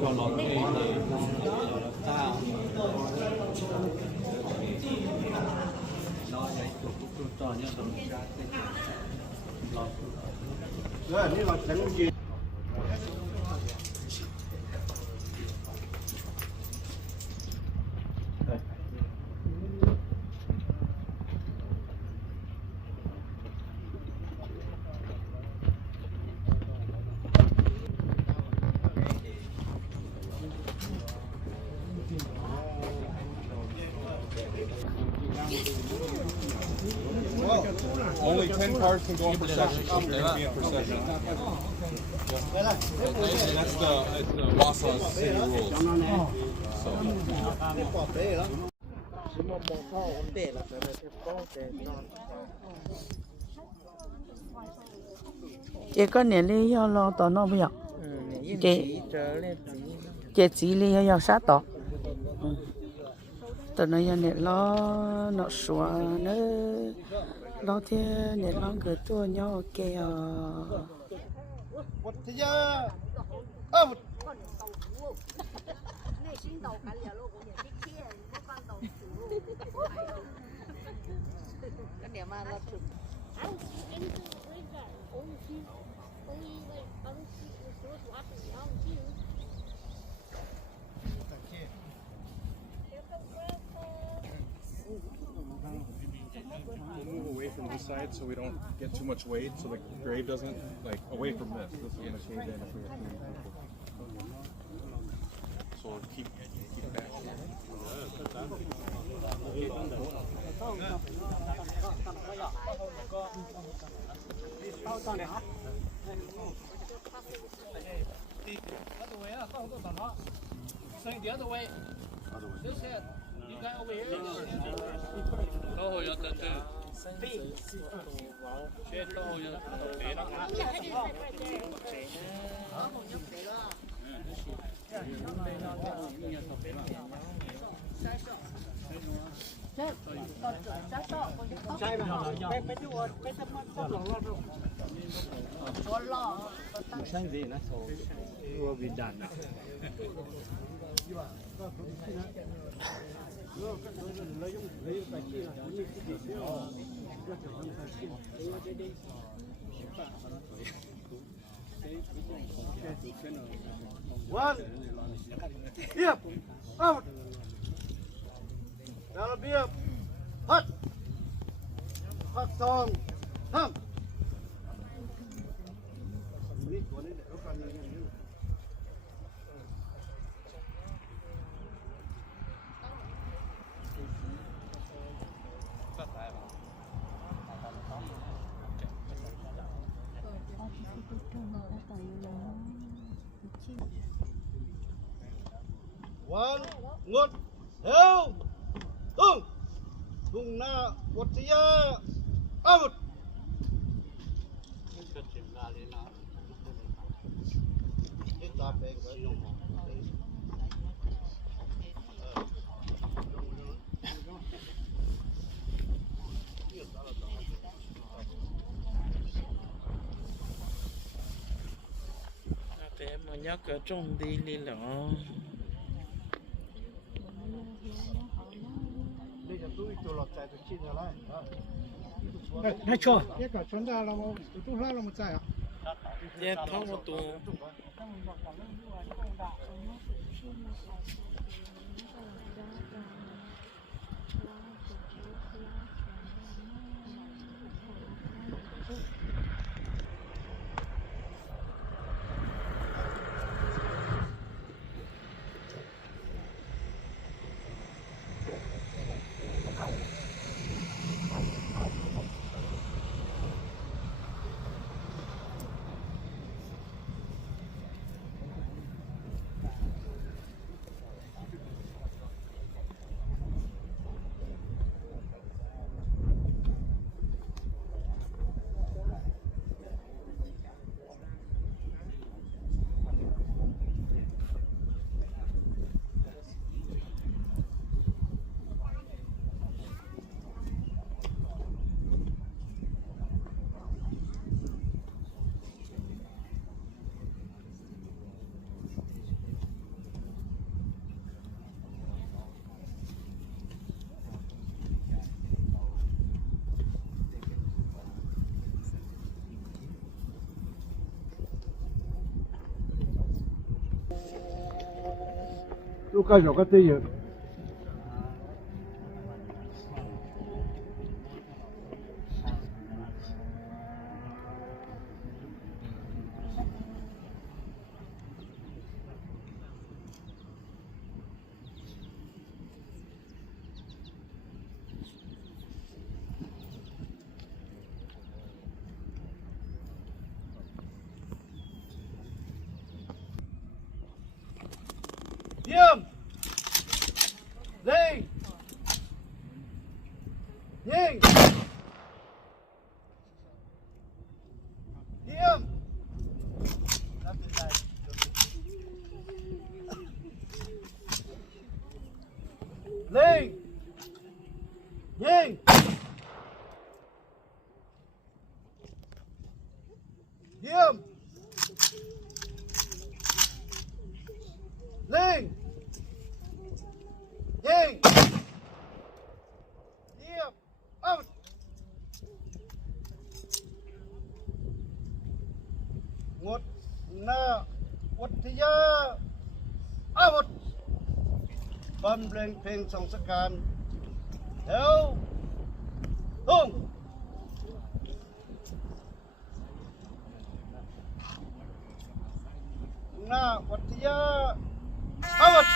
còn lọt thì ta đó vậy cũng trò như rồi lọtนี่เราฉันยืนOnly 10 cars can go in procession. So you're going to be in procession. That's the Wausau city rules. So. 这个年龄要捞到那不要？这几里要杀到。tao nói nhà này nó xóa nó thế này nó cái tua nhau kia Move away from this side so we don't get too much weight, so the grade doesn't like away from this. This is gonna cave in if we have to. So keep back One, yep, out. That'll be up. Hut. Hut song. Hum. One, ngột, theo, tung, tung na, một tí out. thế mà nhớ cái trong đi đi là那错，这个存在了吗？多少了吗？在啊？也差不多。lúc cái cái gì Diêm Linh Nhìn Diêm Linh Nhìn Diêm Linh Nhìn Diêm out ngột naวัทยา out บำเพ็ญเพลงสงสการเดี๋ยวตุ้งna วัทยา out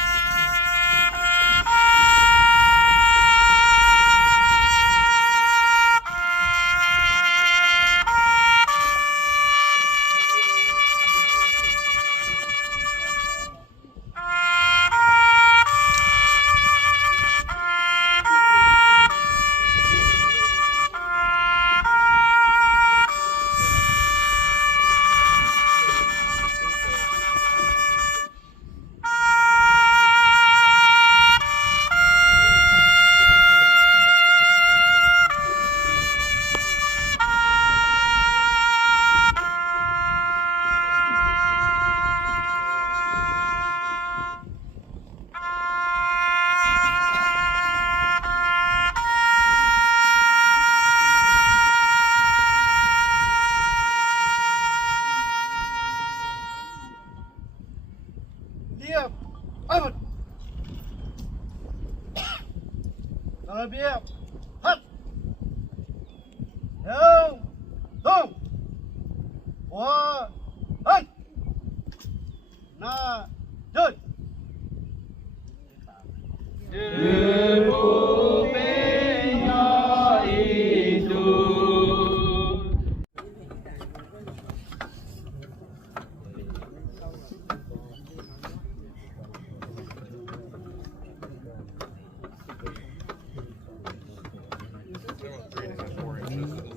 Diệp out Rồi Diệp hất Đâu Tung Hoa Hất Na Chơi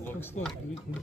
It looks